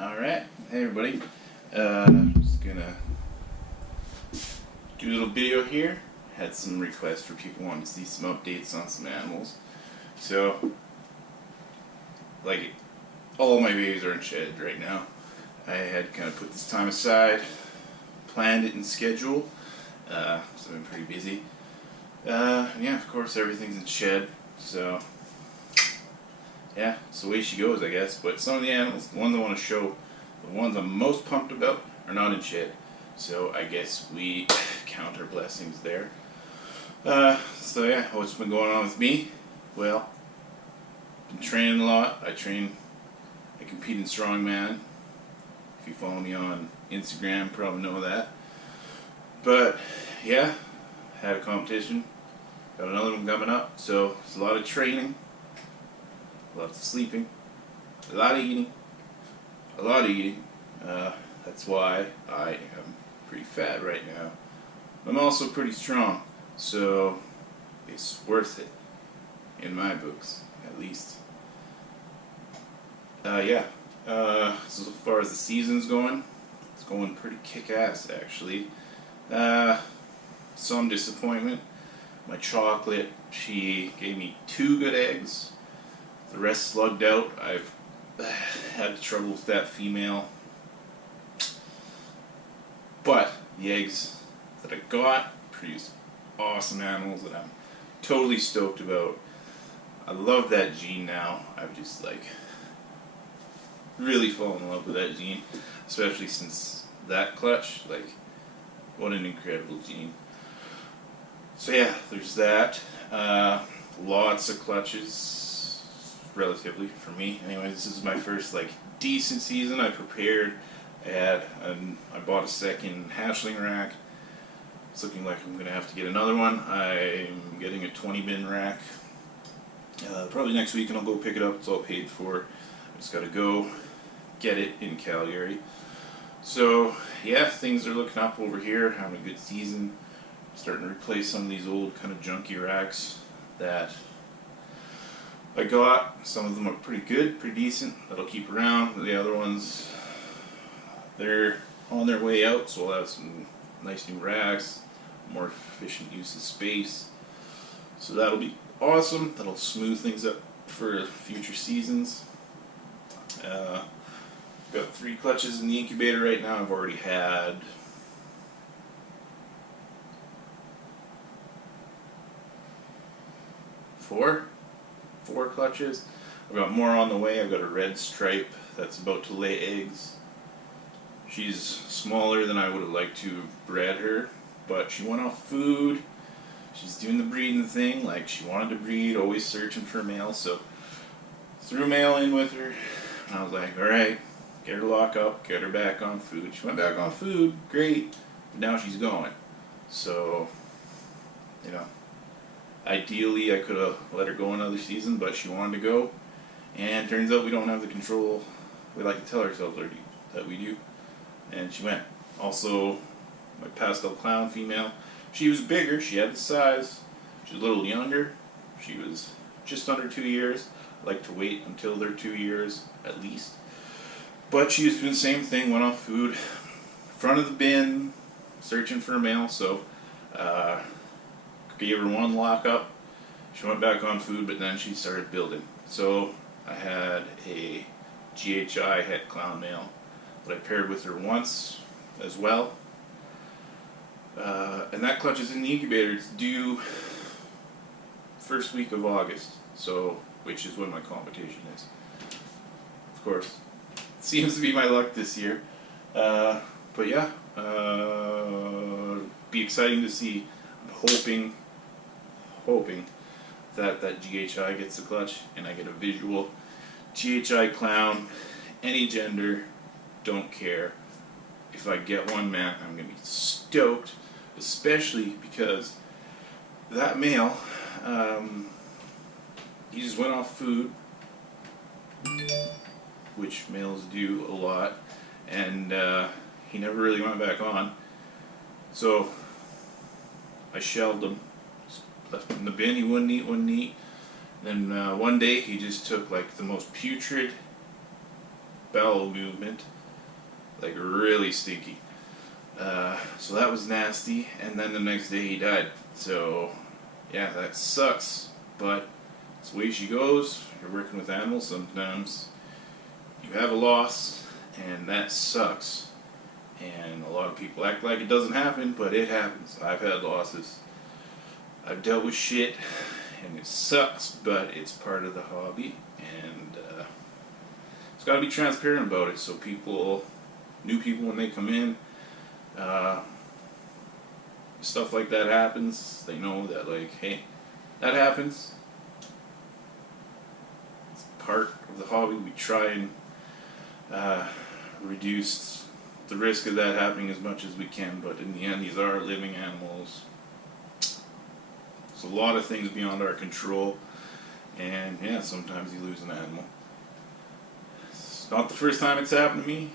Alright, hey everybody. Just gonna do a little video here. Had some requests for people wanting to see some updates on some animals. So, like, all my babies are in shed right now. I had kind of put this time aside, planned it in schedule, so I've been pretty busy. Yeah, of course everything's in shed, so yeah, it's the way she goes, I guess. But some of the animals, the ones I want to show, the ones I'm most pumped about, are not in shed. So I guess we count our blessings there. So yeah, what's been going on with me? Well, been training a lot. I compete in strongman. If you follow me on Instagram, you probably know that. But yeah, had a competition. Got another one coming up. So it's a lot of training. Lots of sleeping, a lot of eating, that's why I am pretty fat right now. I'm also pretty strong, so it's worth it, in my books, at least. Yeah, so far as the season's going, it's going pretty kick-ass, actually. Some disappointment. My chocolate, she gave me 2 good eggs. The rest slugged out. I've had trouble with that female. But the eggs that I got produced awesome animals that I'm totally stoked about. I love that gene now. I've just really fallen in love with that gene, especially since that clutch. What an incredible gene. So yeah, there's that. Lots of clutches. Relatively for me. Anyways, this is my first decent season. I prepared. I bought a second hatchling rack. It's looking like I'm gonna have to get another one. I'm getting a 20 bin rack. Probably next week, and I'll go pick it up. It's all paid for. I just gotta go get it in Calgary. So yeah, things are looking up over here. Having a good season. Starting to replace some of these old kind of junky racks that I got. Some of them are pretty good, pretty decent, that'll keep around. The other ones, they're on their way out, so I'll have some nice new racks, more efficient use of space. So that'll be awesome. That'll smooth things up for future seasons. Got 3 clutches in the incubator right now. I've already had 4 clutches. I've got more on the way. I've got a red stripe that's about to lay eggs. She's smaller than I would have liked to have bred her, but she went off food. She's doing the breeding thing, she wanted to breed, always searching for a male, so threw a male in with her, and I was like, alright, get her lock up, get her back on food. She went back on food, great, but now she's going. So, ideally, I could have let her go another season, but she wanted to go, and turns out we don't have the control we like to tell ourselves that we do, and she went. Also, my Pastel Clown female, she was bigger, she had the size, she was a little younger, she was just under 2 years. I like to wait until they're 2 years, at least. But she was doing the same thing, went off food, front of the bin, searching for a male, so gave her 1 lockup. She went back on food, but then she started building. So I had a GHI het clown male that I paired with her once as well. And that clutch is in the incubator. It's due first week of August, so which is when my competition is. Of course, it seems to be my luck this year. But yeah, be exciting to see. I'm hoping that GHI gets the clutch and I get a visual GHI clown, any gender, don't care. If I get one, man, I'm gonna be stoked, especially because that male, he just went off food, which males do a lot, and he never really went back on. So I shelved him, left him in the bin. He wouldn't eat. Then one day he just took the most putrid bowel movement, like really stinky. So that was nasty, and then the next day he died. So yeah, that sucks, but it's the way she goes. You're working with animals, sometimes you have a loss, and that sucks. And a lot of people act like it doesn't happen, but it happens. I've had losses. I've dealt with shit, and it sucks, but it's part of the hobby, and it's got to be transparent about it, so people, new people when they come in, stuff like that happens, they know that, like, hey, that happens. It's part of the hobby. We try and reduce the risk of that happening as much as we can, but in the end, these are living animals. It's a lot of things beyond our control, and yeah, sometimes you lose an animal. It's not the first time it's happened to me.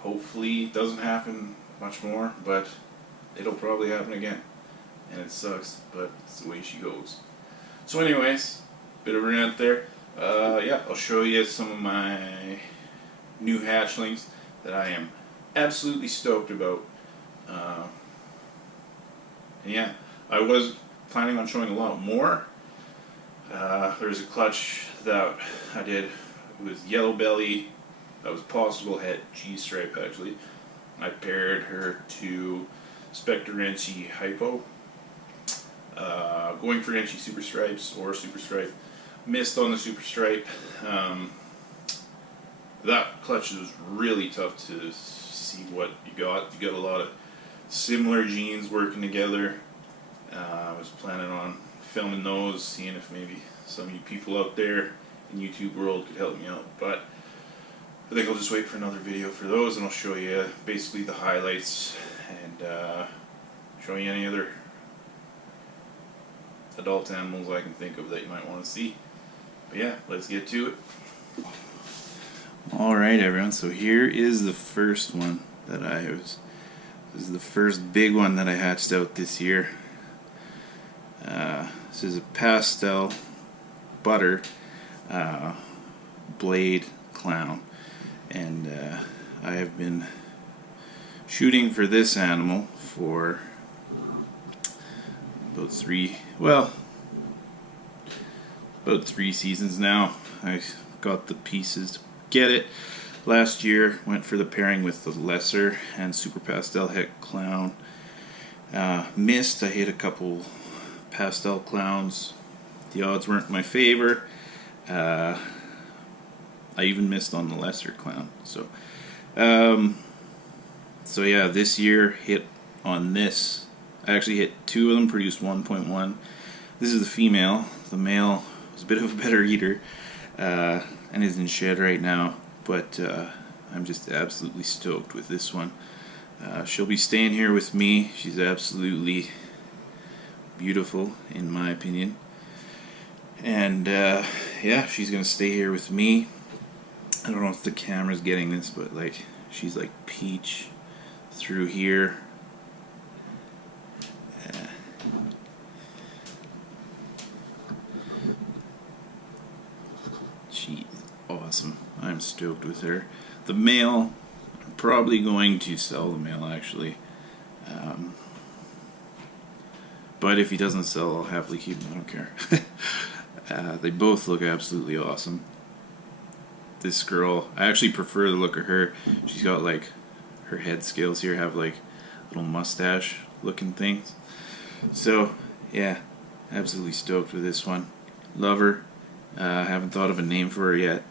Hopefully it doesn't happen much more, but it'll probably happen again, and it sucks, but it's the way she goes. So anyways, bit of a rant there. Yeah, I'll show you some of my new hatchlings that I am absolutely stoked about. And yeah, I was planning on showing a lot more. There's a clutch that I did. It was yellow belly. That was possible head G-stripe actually. I paired her to Spectre Enchi Hypo. Going for Enchi Super Stripes or Super Stripe. Missed on the Super Stripe. That clutch was really tough to see what you got. You got a lot of similar genes working together. I was planning on filming those, seeing if maybe some of you people out there in YouTube world could help me out. But I think I'll just wait for another video for those, and I'll show you basically the highlights and show you any other adult animals I can think of that you might want to see. But yeah, let's get to it. Alright everyone, so here is the first one that this is the first big one that I hatched out this year. This is a pastel butter blade clown, and I have been shooting for this animal for about three seasons now. I got the pieces to get it last year. Went for the pairing with the lesser and super pastel het clown. Missed. I hit a couple pastel clowns. The odds weren't in my favor. I even missed on the lesser clown. So yeah, this year hit on this. I actually hit two of them, produced 1.1. This is the female. The male was a bit of a better eater, and is in shed right now, but I'm just absolutely stoked with this one. She'll be staying here with me. She's absolutely beautiful in my opinion, and yeah, she's gonna stay here with me. I don't know if the camera's getting this, but like, she's like peach through here. She's awesome. I'm stoked with her. The male, I'm probably going to sell the male actually. But if he doesn't sell, I'll happily keep him. I don't care. They both look absolutely awesome. This girl, I actually prefer the look of her. She's got like, her head scales here have like little mustache looking things. So yeah, absolutely stoked with this one. Love her. Haven't thought of a name for her yet.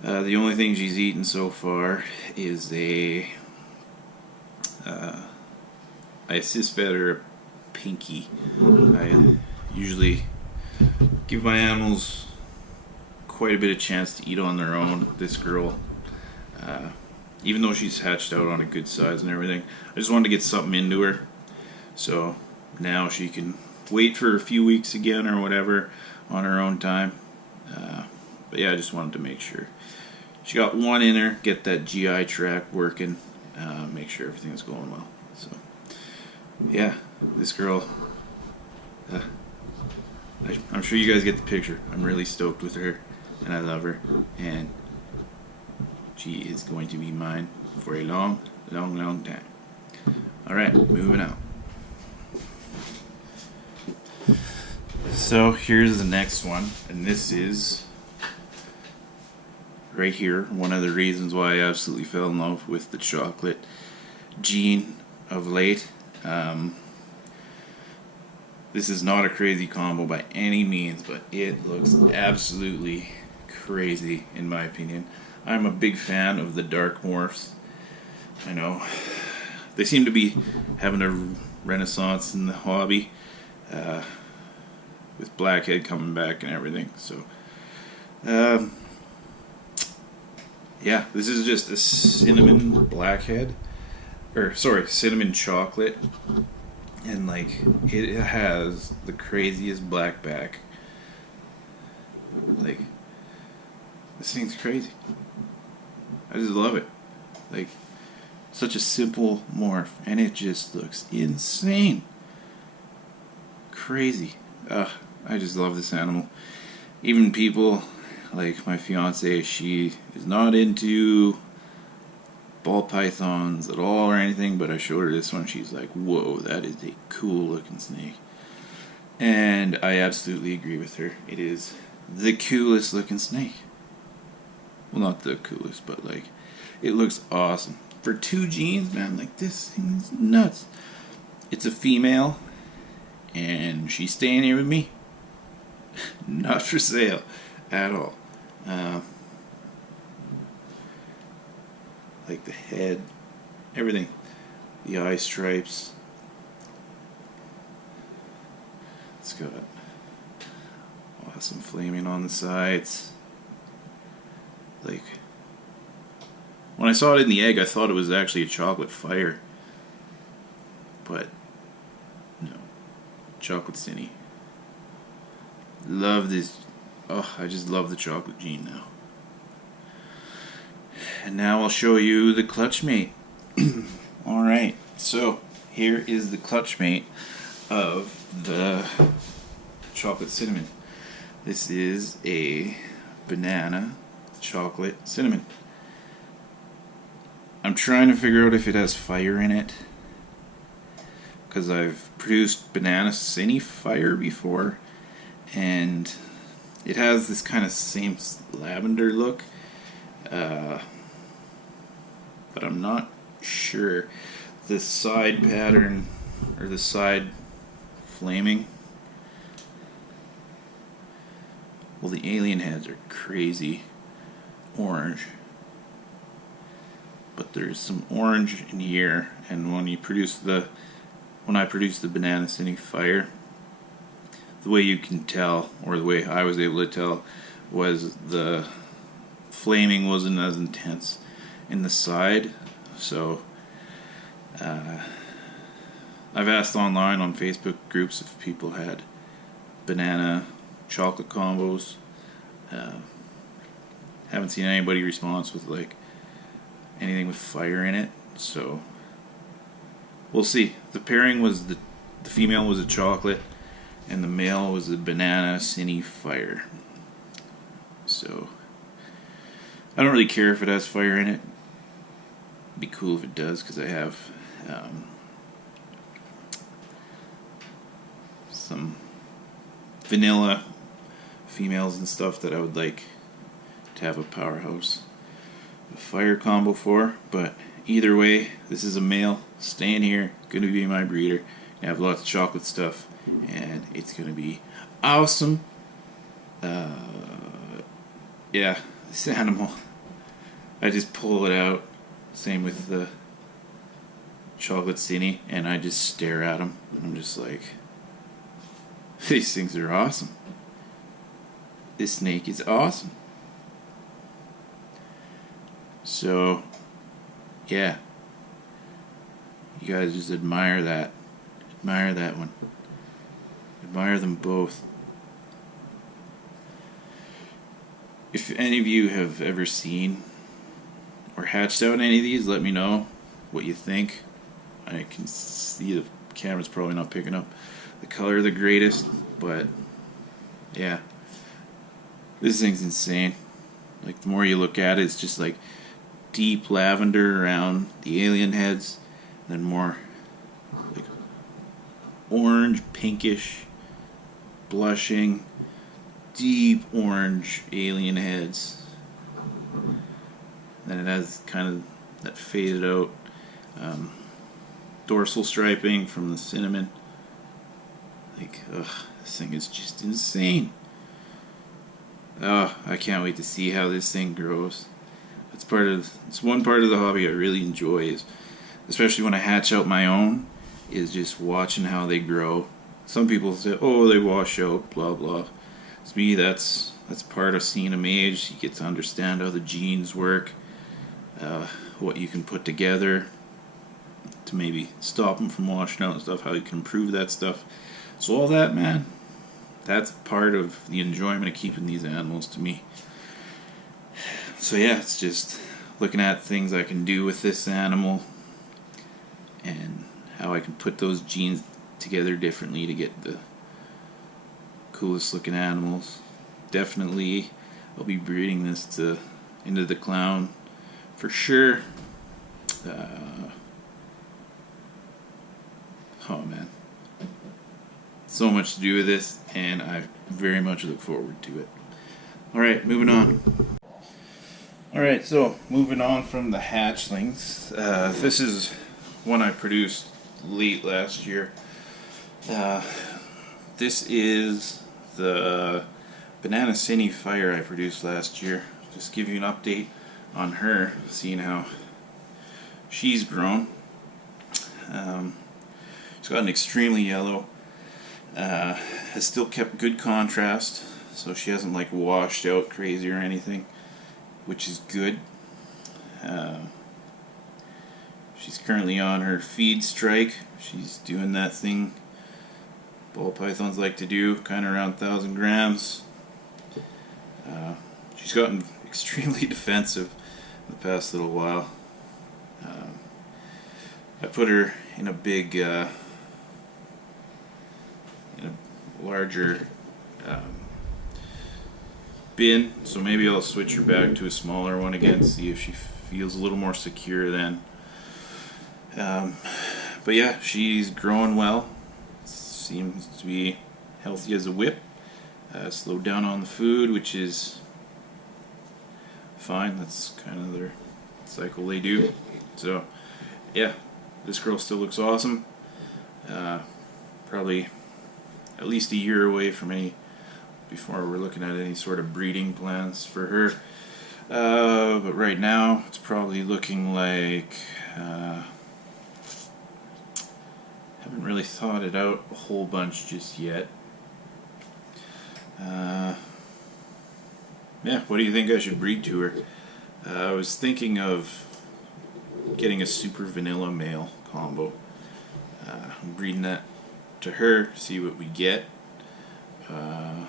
The only thing she's eaten so far is I assist fed her a pinky. I usually give my animals quite a bit of chance to eat on their own. This girl, even though she's hatched out on a good size and everything, I just wanted to get something into her, so now she can wait for a few weeks again or whatever on her own time. But yeah, I just wanted to make sure she got one in her, get that GI tract working, make sure everything's going well. So yeah, this girl, I'm sure you guys get the picture. I'm really stoked with her, and I love her, and She is going to be mine for a long, long, long time. Alright, moving on. So here's the next one, and this is right here, one of the reasons why I absolutely fell in love with the chocolate gene of late. This is not a crazy combo by any means, but it looks absolutely crazy in my opinion. I'm a big fan of the dark morphs. I know they seem to be having a renaissance in the hobby, with Blackhead coming back and everything. So yeah, this is just a cinnamon Blackhead, or sorry, cinnamon chocolate, and like it has the craziest black back. Like, this thing's crazy. I just love it. Like, such a simple morph, and it just looks insane. Crazy. I just love this animal. Even people like my fiance, she is not into ball pythons at all or anything, but I showed her this one. She's like, whoa, that is a cool looking snake. And I absolutely agree with her. It is the coolest looking snake. Well, not the coolest, but like, it looks awesome. For 2 genes, man, like, this thing is nuts. It's a female, and she's staying here with me. Not for sale at all. Like the head, everything, the eye stripes. It's got awesome flaming on the sides. Like, when I saw it in the egg, I thought it was actually a chocolate fire, but no, chocolate cinny. Love this. Oh, I just love the chocolate gene now. And now I'll show you the clutch mate. Alright, so here is the clutch mate of the chocolate cinnamon. This is a banana chocolate cinnamon. I'm trying to figure out if it has fire in it, because I've produced banana Cinefire before, and it has this kind of same lavender look, but I'm not sure. The side pattern, or the side flaming, well, the alien heads are crazy orange, but there's some orange in here, and when I produce the banana Cinefire, the way you can tell, or the way I was able to tell, was the flaming wasn't as intense in the side. So I've asked online on Facebook groups if people had banana chocolate combos. Haven't seen anybody respond with like anything with fire in it, so we'll see. The pairing was the female was a chocolate, and the male was a banana Cinefire. So I don't really care if it has fire in it. It'd be cool if it does, because I have some vanilla females and stuff that I would like to have a powerhouse fire combo for. But either way, this is a male staying here, gonna be my breeder. I have lots of chocolate stuff, and it's gonna be awesome. Yeah, this animal, I just pull it out. Same with the chocolate cinny, and I just stare at them. I'm just like, these things are awesome. This snake is awesome. So, yeah, you guys just admire that. Admire that one. Admire them both. If any of you have ever seen or hatched out any of these, let me know what you think. I can see the camera's probably not picking up the color the greatest, but yeah, this thing's insane. Like, the more you look at it, it's just like deep lavender around the alien heads, and then more like orange, pinkish, blushing, deep orange alien heads. Then it has kind of that faded out dorsal striping from the cinnamon. Like, ugh, this thing is just insane. Oh, I can't wait to see how this thing grows. It's one part of the hobby I really enjoy, is especially when I hatch out my own, is just watching how they grow. Some people say, oh, they wash out, blah blah. To me, that's part of seeing them age. You get to understand how the genes work, what you can put together to maybe stop them from washing out and stuff, how you can improve that stuff. So all that, man, that's part of the enjoyment of keeping these animals to me. So yeah, it's just looking at things I can do with this animal and how I can put those genes together differently to get the coolest looking animals. Definitely I'll be breeding this into the clown for sure. Oh man, so much to do with this, and I very much look forward to it. Alright, moving on. Alright, so moving on from the hatchlings. This is one I produced late last year. This is the banana Cinefire I produced last year. Just give you an update on her, seeing how she's grown. She's gotten extremely yellow. Has still kept good contrast, so she hasn't like washed out crazy or anything, which is good. She's currently on her feed strike. She's doing that thing ball pythons like to do, kind of around 1,000 grams. She's gotten extremely defensive in the past little while. I put her in a big, in a larger bin, so maybe I'll switch her back to a smaller one again, see if she feels a little more secure then. But yeah, she's growing well. Seems to be healthy as a whip. Slowed down on the food, which is fine. That's kind of their cycle they do. So yeah, this girl still looks awesome. Probably at least a year away from before we're looking at any sort of breeding plans for her. But right now it's probably looking like haven't really thought it out a whole bunch just yet. Yeah, what do you think I should breed to her? I was thinking of getting a super vanilla male combo. I'm breeding that to her, see what we get. Could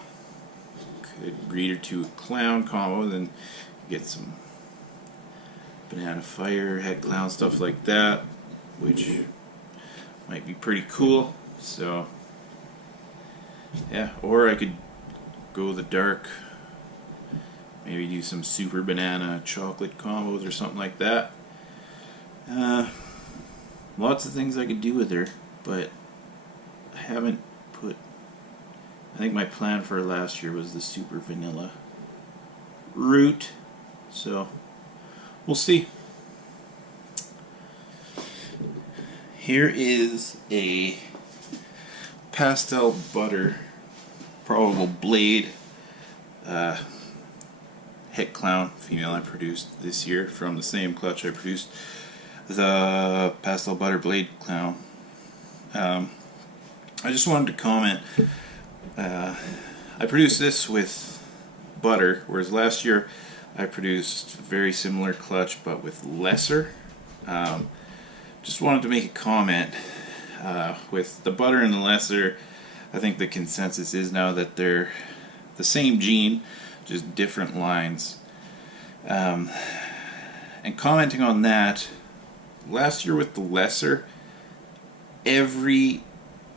breed her to a clown combo, then get some banana fire, head clown, stuff like that, which might be pretty cool. So yeah, or I could go the dark, maybe do some super banana chocolate combos or something like that. Lots of things I could do with her, but I haven't put. I think my plan for last year was the super vanilla route, so we'll see. Here is a pastel butter probable blade het clown female I produced this year from the same clutch I produced the pastel butter blade clown. I just wanted to comment, I produced this with butter, whereas last year I produced a very similar clutch but with lesser. Just wanted to make a comment. With the butter and the lesser, I think the consensus is now that they're the same gene, just different lines. And commenting on that, last year with the lesser, every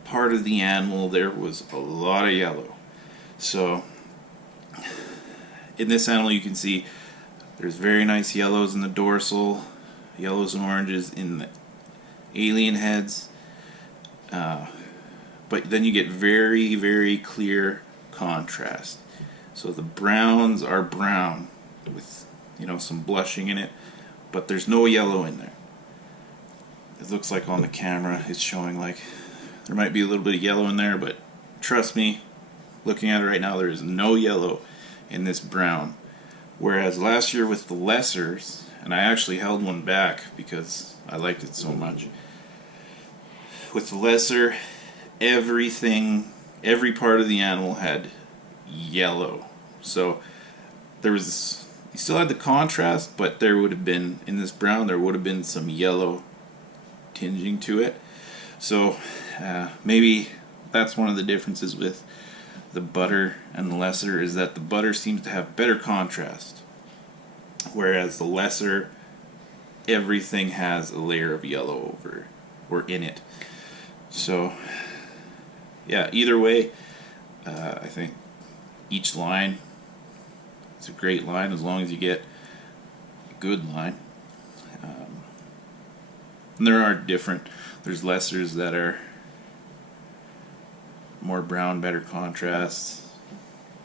part of the animal there was a lot of yellow. So in this animal you can see There's very nice yellows in the dorsal, yellows and oranges in the alien heads, but then you get very, very clear contrast. So the browns are brown with, you know, some blushing in it, but there's no yellow in there. It looks like on the camera it's showing like there might be a little bit of yellow in there, but trust me, looking at it right now, there is no yellow in this brown. Whereas last year with the lessers, and I actually held one back because I liked it so much. With the lesser, everything, every part of the animal had yellow. So there was this, you still had the contrast, but there would have been, in this brown, there would have been some yellow tinging to it. So maybe that's one of the differences with the butter and the lesser, is that the butter seems to have better contrast, whereas the lesser, everything has a layer of yellow over or in it. So yeah, either way, I think each line, it's a great line as long as you get a good line. And there are different, there's lessers that are more brown, better contrast.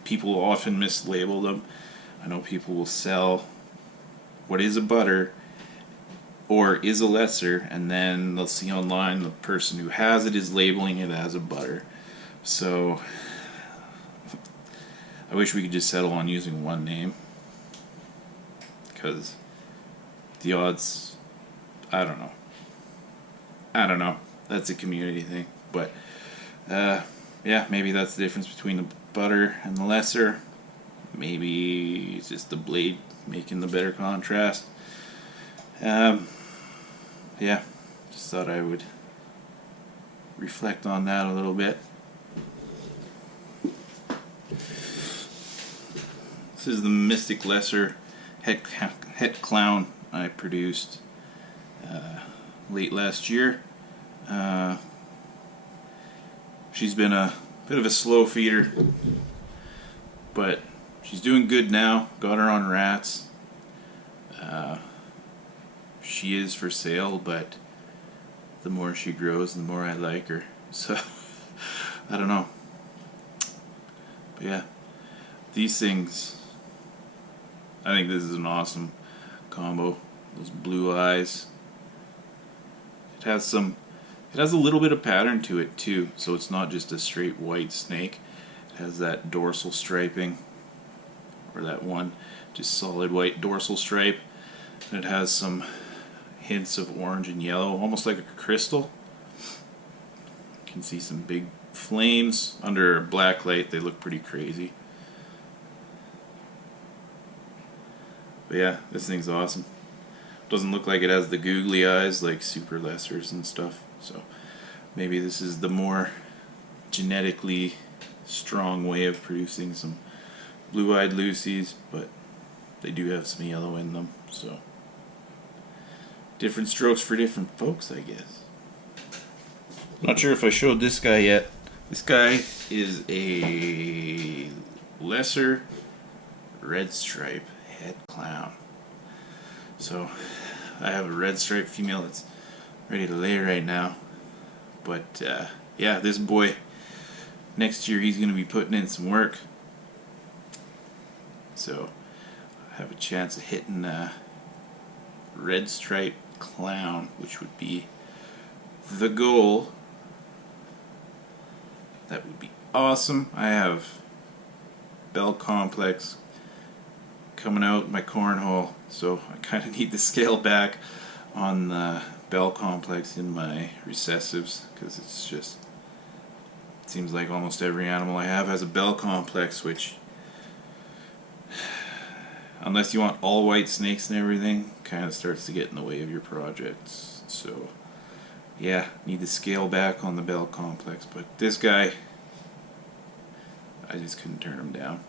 People often mislabel them. I know people will sell what is a butter or is a lesser, and then they'll see online the person who has it is labeling it as a butter. So I wish we could just settle on using one name, because the odds, I don't know. That's a community thing, but yeah, maybe that's the difference between the butter and the lesser. Maybe it's just the blade making the better contrast. Yeah, just thought I would reflect on that a little bit. This is the Mystic Lesser Het Clown I produced late last year. She's been a bit of a slow feeder, but she's doing good now. Got her on rats. She is for sale, but the more she grows, the more I like her. So, I don't know. But yeah, these things, I think this is an awesome combo. Those blue eyes. It has a little bit of pattern to it too, so it's not just a straight white snake. It has that dorsal striping, or that one just solid white dorsal stripe. And it has some hints of orange and yellow, almost like a crystal. You can see some big flames under black light. They look pretty crazy. But yeah, this thing's awesome. Doesn't look like it has the googly eyes like super lessers and stuff. So maybe this is the more genetically strong way of producing some blue-eyed Lucies, but they do have some yellow in them. So different strokes for different folks, I guess. Not sure if I showed this guy yet. This guy is a lesser red stripe Het Clown. So I have a red stripe female that's ready to lay right now. But yeah, this boy, next year he's going to be putting in some work. So I have a chance of hitting red stripe clown, which would be the goal. That would be awesome. I have bell complex coming out my cornhole, so I kind of need to scale back on the bell complex in my recessives, because it's just, it seems like almost every animal I have has a bell complex, which, unless you want all white snakes and everything, kind of starts to get in the way of your projects. So yeah, need to scale back on the bell complex. But this guy, I just couldn't turn him down.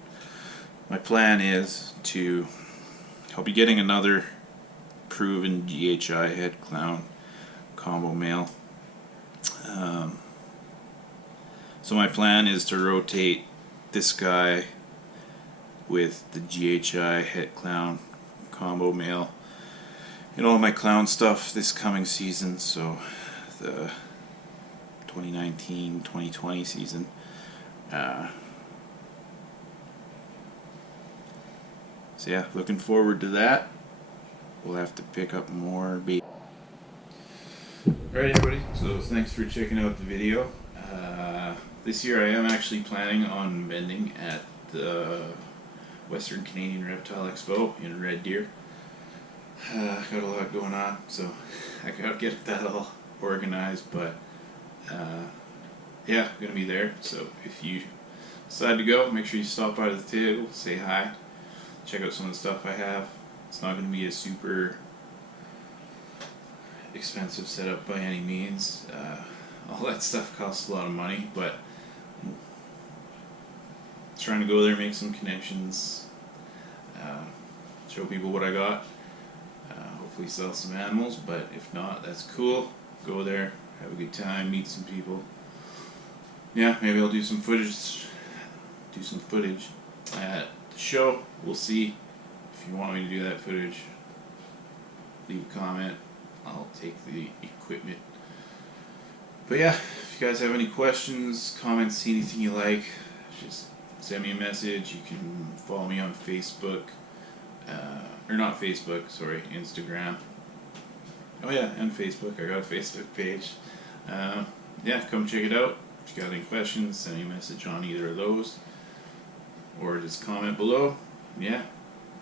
My plan is to, I'll be getting another proven GHI Het Clown combo male. So my plan is to rotate this guy with the GHI Het Clown combo mail and all my clown stuff this coming season, so the 2019-2020 season. So yeah, looking forward to that. We'll have to pick up more baby. Alright everybody, so thanks for checking out the video. This year I am actually planning on vending at the Western Canadian Reptile Expo in Red Deer. Got a lot going on, so I gotta get that all organized, but yeah, I'm gonna be there. So if you decide to go, make sure you stop by the table, say hi, check out some of the stuff I have. It's not gonna be a super expensive setup by any means. All that stuff costs a lot of money, but I'm trying to go there, make some connections, show people what I got, hopefully sell some animals, but if not, that's cool. Go there, have a good time, meet some people. Yeah, maybe I'll do some footage at the show. We'll see. If you want me to do that footage, leave a comment. I'll take the equipment. But yeah, if you guys have any questions, comments, see anything you like, just send me a message. You can follow me on Facebook, or not Facebook, sorry, Instagram. Oh yeah, and Facebook. I got a Facebook page. Yeah, come check it out. If you got any questions, send me a message on either of those, or just comment below. Yeah,